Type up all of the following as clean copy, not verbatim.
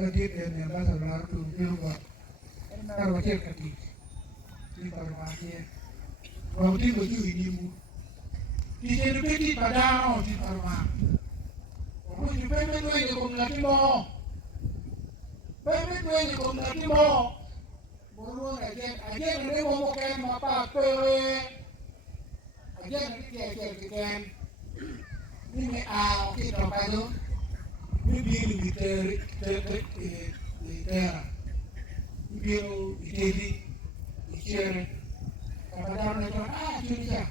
Nagatit and Ambassador to Bilbo, and now I take a teach. People are here. Well, people do you. He said, the petit padano, people are. Would you pay me when you come nothing more? Pay me when you come nothing more. Again, they won't get my past pay. Again, again. You may out it on my own. Maybe you there. You daily, you share. And I don't Julia.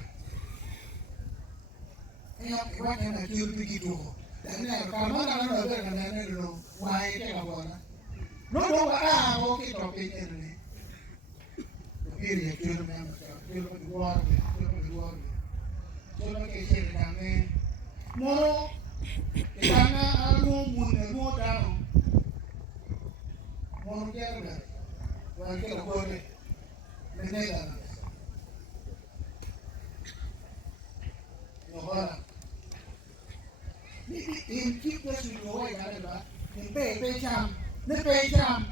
And what can I do to you? Then I come on another and I don't know why I take a one. No, I walk it up in Italy. The period, you remember, you look at the water, you look at the water. You look at it down there. No, it's not a room and go down. One together. Well, get a word. The Netherlands. No horror. In keep this in your way, in pay jam, the pay jam.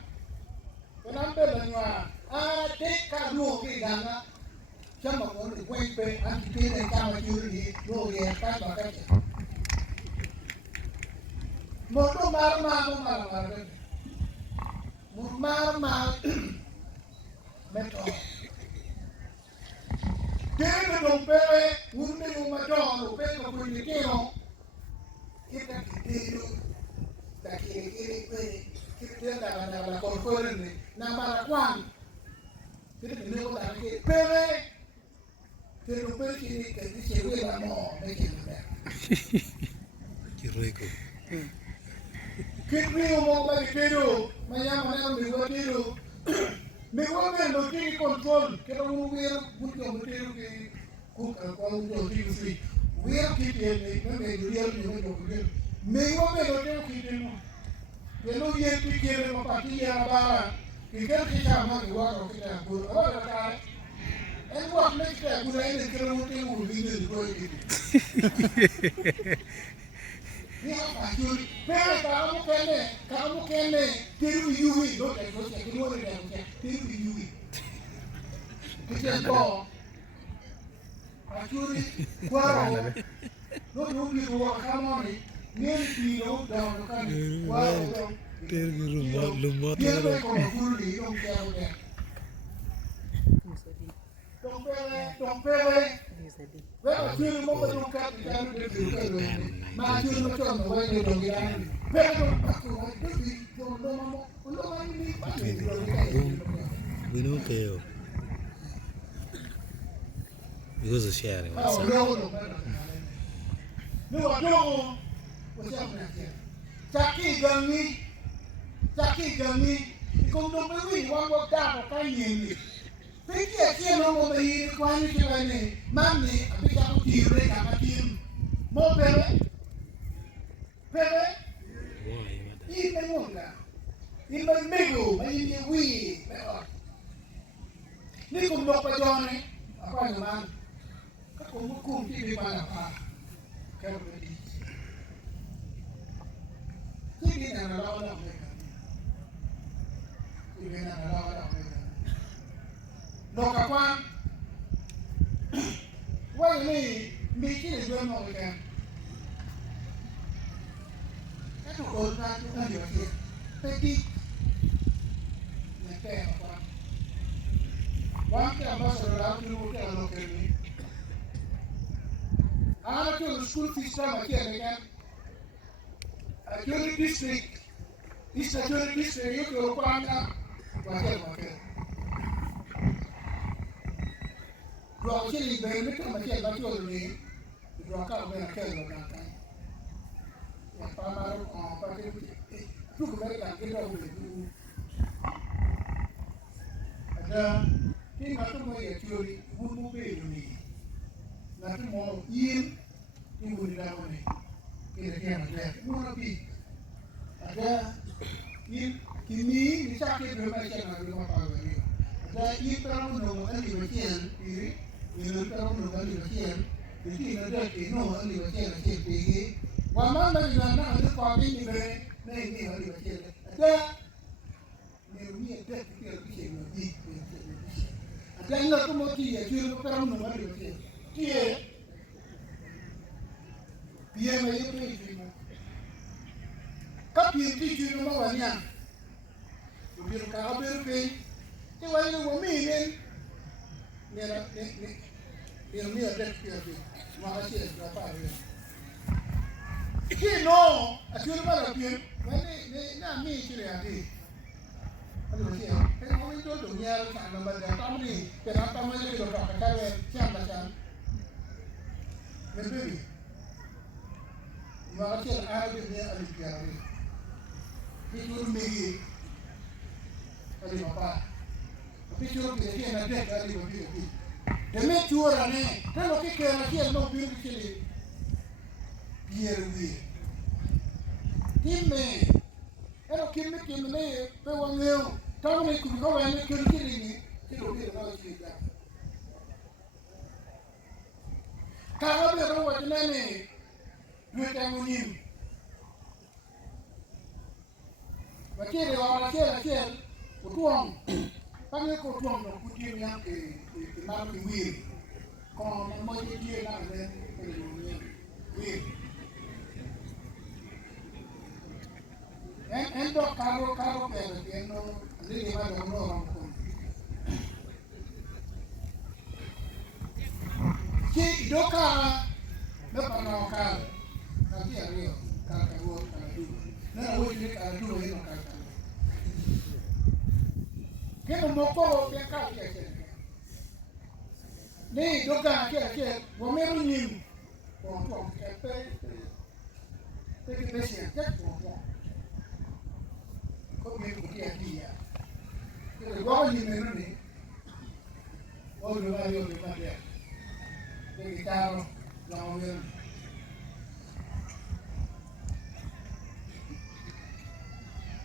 When I'm better than you are, I take a no ganga. Some of them wait pay and to pay the camera duty, no, they are kind of better. Moto Marma, Marma, Metro. David don't pay, wouldn't be my dog, pay for the kilo. If that kilo, that keep the conference, number one. Didn't you know that pay? They don't pay it, this is way more, making that. Keep me on my video, my young man, we were video. Me woman no take control. Kero we put your material cook and call your TV. We are keeping me real me woman no take it. We no yet to get a party about. We get it out of the water of it. And what makes that good idea? Will be the kamu kene tiru yui lo te lo te kilo le te tiru yui kita ko akuri kwaro lo bi ro kama ni ni tiro da kan kwaro tiru lumba tiru ko kuri lo ke Don't well, you know what you got to do. My children come away, they don't get out. We don't care. Because of sharing. No, I don't. What's happening here? Taki Gami, you come to me, one walk down, I can't Peki akia no mo bai kwani ki bane mamni apika ku tire ka matim mo pere ime munga ime mego ime wi ni kum do pa jone apa ni man ka kum ti bi pa pa ka ro di ti na la la ti na la Look upon what you mean, making is well known again. That's what goes back to under here. Petit, the fair one ambassador out to look at me. I have to the school fees time again. A jury district, this is a jury district, you go whatever. Rồi chứ gì về mấy cái mà chuyện đó chưa gì rồi các bạn kêu rồi là cái pa mà pa cái lúc cái là cái đâu thì ada cái mà tôi mới chưa đi muốn về rồi nè là cái món yên cái mùi đâu này cái là cái muốn nó bị ada yên cái mí đi chắc cái rồi mà chuyện là được mà phải rồi ada yên tao muốn nấu ăn gì vậy chứ Ini kalau menurut kali bagian, jadi ada kino kali bagian bagian pergi. Waman bagi mana ada kopi ni ber, ni hari bagian. ada ni ada kita bisa lebih ada nggak tu mau dia jual perang nomor dia dia mai tu itu tapi itu jual nomor wanya jual kabar pe tu wanya mau minin ni ada kita makasih berapa hari no jual mana pun ni mi ciri ada aduh sih kan mau itu dunia sana baca tamu ni kenapa mau jadi dokter kalian siapa macam berbeda makasih ada dunia alibiar itu megi kali apa tapi cuma kita nak kali begitu demi juara ni kalau kita nak no biar kecil biar timme ero kimme ne pe wangeo tamu ne ku ko wani kiri ni kiro bi na ki da ka ga be ro wa ne du ta ngunim wa kire wa kire ku tuong pa ne ko tuong no ku ti nya ke ma ki wir ko na mo ti na ne ko ni wir endo carro pero que no le va a no que doka me para no car aquí arriba car que voy para tú no voy a ir a tú no car que no mo ko que car que ni doka que wo me ni ko que pe que pese que me kutia dia kile wao ni menene wao ndio wao ndio baada ya kitaro na wao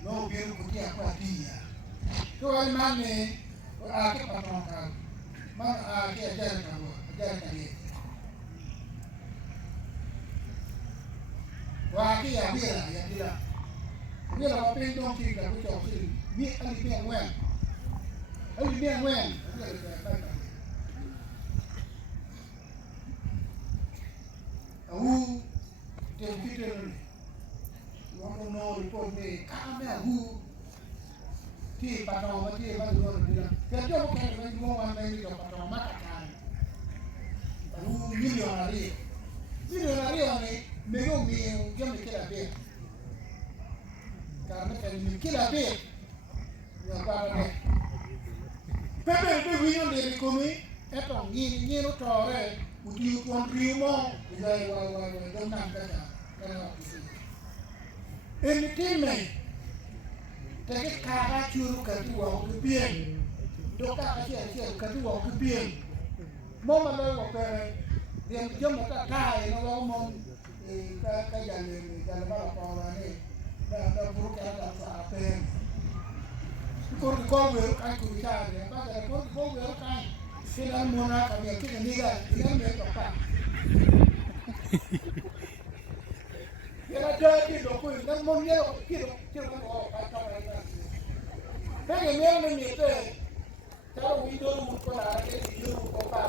no bien kutia kwa dia to wale mane ake patonka mana ake ajara kani wa ake ya bila ni la pe don ki ga ko si ni ali bien wen au te kite no no report me ka me au ti pa no ma ti ba do ni la ke jo ko ke ni mo wa me ni pa no ma ka ka au milionario ni me yo mi yo me queda bien karena kan kila be ya para pepe be wiyo de komi eto ni no tore uti kon primo ya wa don na kaka kana en time te ke kara churu ka tu wa ku bien do ka ka tu wa ku bien mo ma lo wa pe de yo ma ta tai no wa mo ka ya le ba pa ni da buruka da apen ko we ka ku ka de ba da ko we ka sila mona ka me ki ni ga ina me ka pa era da ki do ko na mo ye ki ko ka ka na pe me ni te ta wi do mu ko na ke ni ko pa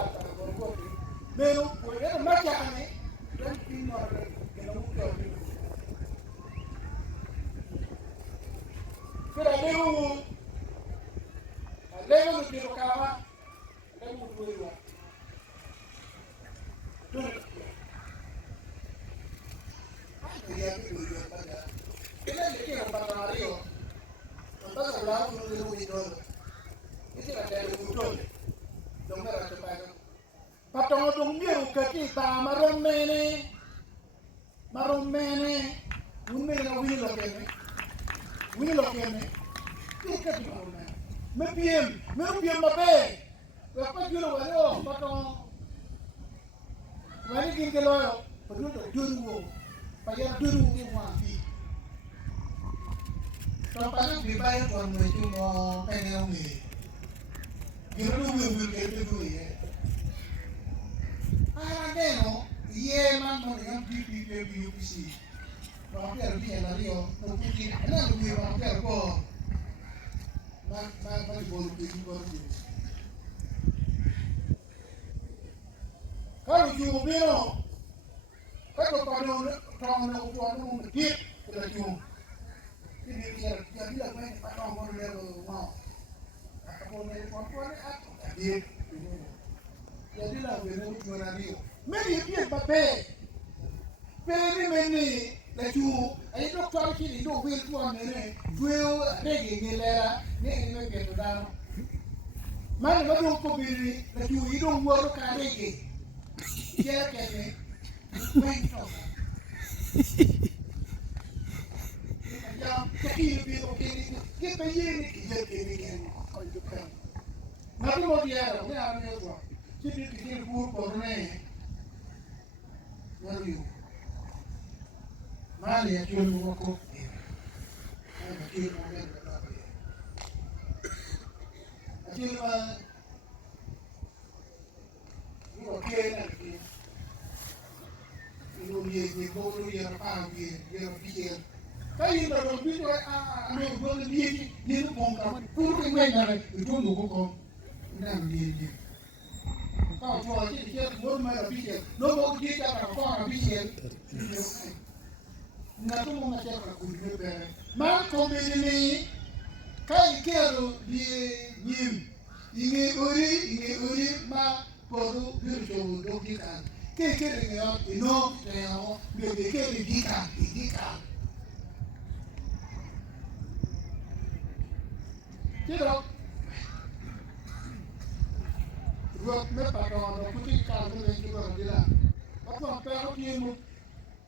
ko me no ko era ma ka ni don ki no ke no ko pero luego me tocaba luego me iba ya que yo para era le quiero para Mario entonces hablaba con el ruido ese era el ruido no me era que para patong dong dia ke kita maromene unme na wini lo kene ke ti maromene me piem mabe wa pa julo wa yo patong wani gingelo Perlu dulu, bayar dulu uang fee. Tampaknya dibayar tuan itu mau pengen ni. Kira dulu dulu ya. Ada no, ye man mau dengan PPP. Rock there be a radio, no cooking, another way rock there go. My ball be good. Kalau you know, kalau pada orang orang dia terjun. Ini dia dia main pada orang orang mau. Apa ni orang apa dia. Jadi lah benar benar radio. Meni dia pape. Pele meni la tu ai doktor ki do wil tu amene. Wil regi gelera ni me ke to dano. Man ba do ko biri la tu i do woro ka regi. Dia kene. Main to. Ya, kiri bi o kiri. Ke pe ye ni ki je kiri ni. Ko ju ka. Na tu mo dia ro, ne a me to. Siti kiri pur por ne. Wari. Mali ya kiyo mo ko. Ay kiri mo ne da. Kiri ma ni kiri na kiri. Ni ko ni pa ni bi. Kaya ba ro bi to ano go ni ko ka pur ko ngai na to mo ko na ni. Kau tua je dia buat mana bikin, no dia tak apa orang bikin. Nggak tu mau macam apa pun dia. Mak komedi ni, kai kero dia nyim, inge uri mak podo biru do dikan. Kai kero ni ino teo, dia kero dikan. Jadi Ruột mấy bà trò nó cũng thích cao cái lên cái đi là bắt vào pe nó kia một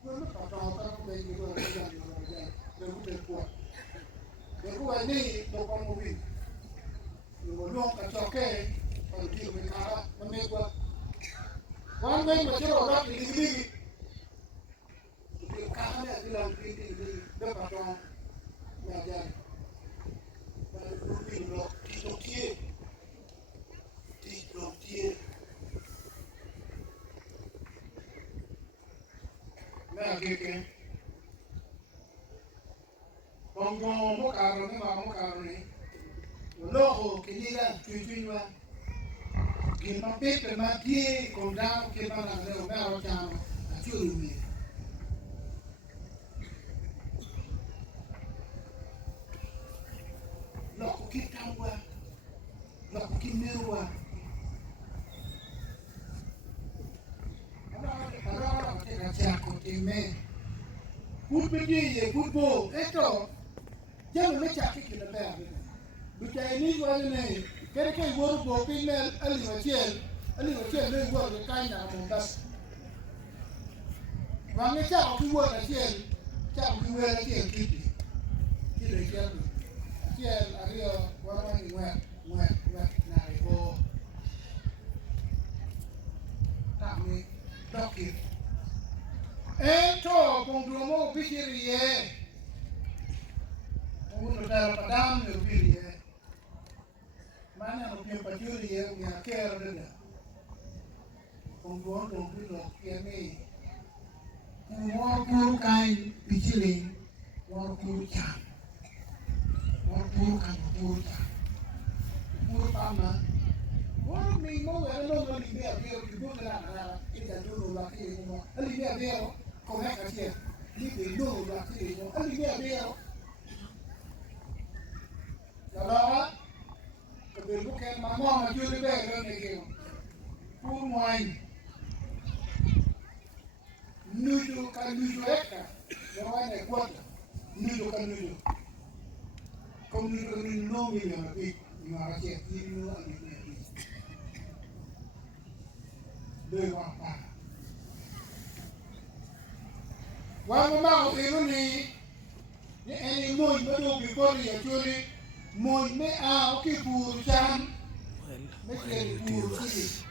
mấy bà trò ta không lên cái đi là để cũng để cuộn để cũng vậy đi đâu con một vị rồi luôn cả trò kê còn kia mình khá đó nó mê quá quán bên mà chế độ đó thì đi thì cá này đi làm đi mấy bà trò nhà dài và cũng bị lọt đi đâu kia Nah, gitu. Bongong mo karo ni mama mo karo ni. Loho kinila tujuwa. Kimape pemati kondang kibana leo mero chano. Achuru mi. Loko kitawa. Loko kimewa. Chako time put bidi put bo eto jamu me chaki kila ba bitai ni wale ne kere kai woru bo pinel ali wachel le woru kai na mo bas wange cha ku woru achel cha ku woru achel kiti kile chalu achel ario wala ni wa na go tami dokir Ento penggelomo pikir ye, untuk dalam padam le pikir ye, mana mungkin pacul ye, punya care ada, penggelomo pikir kami, orang puru kain pikirin, orang puru cam, orang puru kan puru cam, puru pama, orang minggu ada orang libya biar hidup dalam kita dulu lagi semua, libya biar Come here, leave no lucky, only here there. Yalawa, the book and my mom, you the bear again. Poor wine. Nudu can nudu eka, the wine a quarter. Nudu can nudu. Come nudu no million a bit, you are here, you know, and you do want that. One mouth ni any moon but before you actually moon me out keep poor jam make it poor city.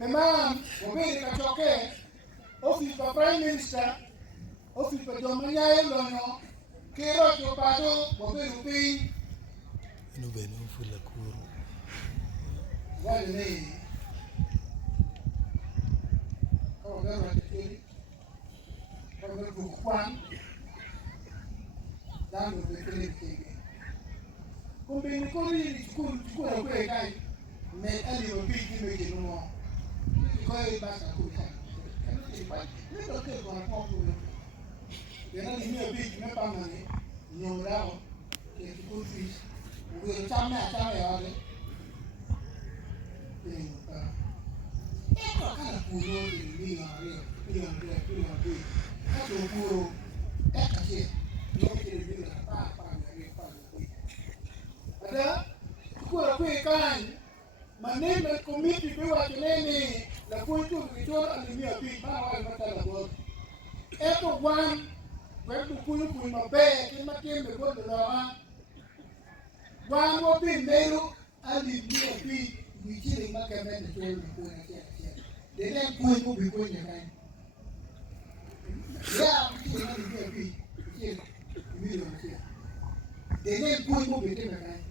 Memang mobil kacoke office pa prime minister office pa domanya lono kero chopado mobil upi ino beno fulla kuru wale Kau dah macam ni. Kau dah bukan. Dan berkelip kelip. Kau bini kau ni cukup aku ikai. Mais elle est au pays qui me dit non. Quand il passe à côté. Mais donc elle va pas pour lui. Il y a des mieux pays qui me pas mané. Nous là, qui est tout fils. Vous êtes jamais allé. Ecco cada puro di vino Ecco puro. Ecco sì. Non che il vino pa. Ada kura kwe kan manene committee bi wa nene la kuntu kichora alimia bi ba wa mata la bo eto wan wetu kuyu mabe kimakie mego de la wan wo bi meru alimia bi bichiri makame de tole ko na kia de ne kuyu bi ko nya kan ya bichiri alimia bi bichiri mi lo kia de ne kuyu bi te kan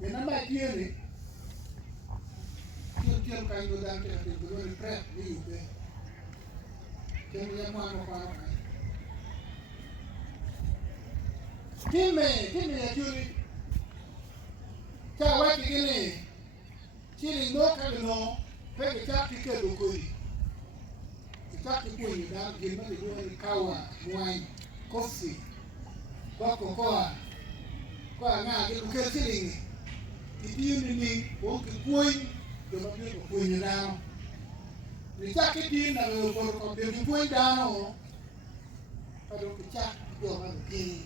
de na ma kiere Tiang kayu dan kita berdua di prep ni juga. Tiang yang mana apa? Kime ya curi. Cawa kini. Ciri no kalau pergi cak kita dukui. Cak dukui dan gimana dua di kawa, wine, kopi, kokoa. Kau ngah kita dukui ciri. Itu ni orang kue. Dove più poi danno le sacche di na lo con del poi danno però che c'ha dove che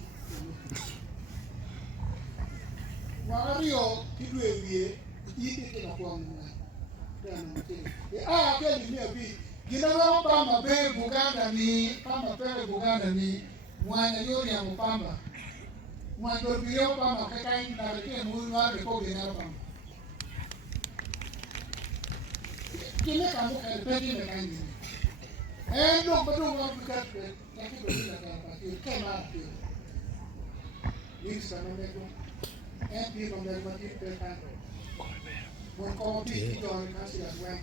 ma io ti due vie che la può che li mia bi gina no pamba be buganda ni mwana yo ya mpamba mwana bio pamba kai na ke mu wa ko be na pamba Kini kamu kerja dengan ini. Dok betul orang bekerja. Nanti betul ada apa? Kemana tu? Ini sama mereka. Di nomor mati pekan. Mungkin di jalan kasih aswang.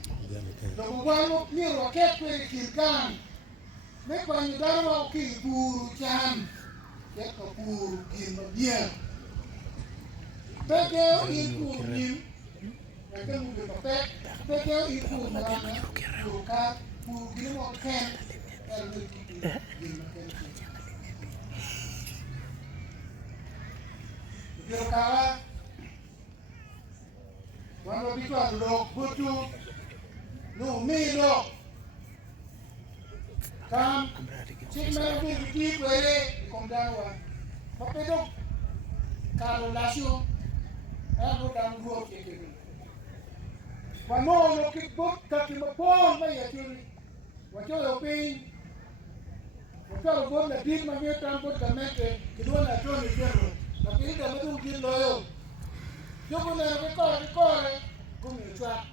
Lalu walau ni roket perikirkan. Mereka ni dalam wakil buru jam. Mereka buru gimana dia? Betul itu ni. Mereka mungkin pakai. Betul itu mana? Bukan, mungkin makan. Betul kalah. Walau itu ada betul, no milo. Kam, cik mana begitu boleh dikomdawa. Tapi dok, kalau lasio, aku dah buat gitu. Mano que boca que me pon vai aqui. Wacho eu bem. Wacho bom na din ma me tan bot kamente que do na to ni ferro. Na que da me din lo yo. Yo ko na ko ko me twa.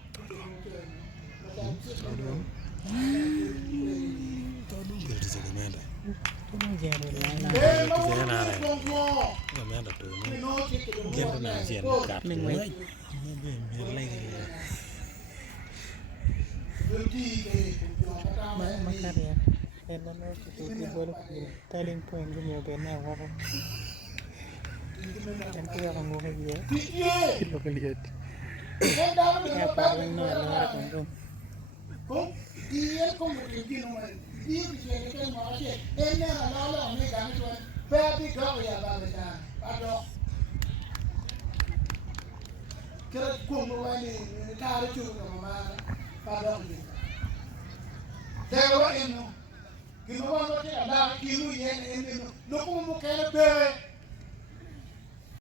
Makarya ena no tututi bol telling point gumyo bena wako nanti ako nguha dia kilo kaliat ya parang no ala kung dia como que no dia que tem uma aqui ena ala me gan to baby go ya ba ta ado kira como wani ta ru chu ma ado Dewa eno, kino wano te ala kilu yen eno, no como mo kaya be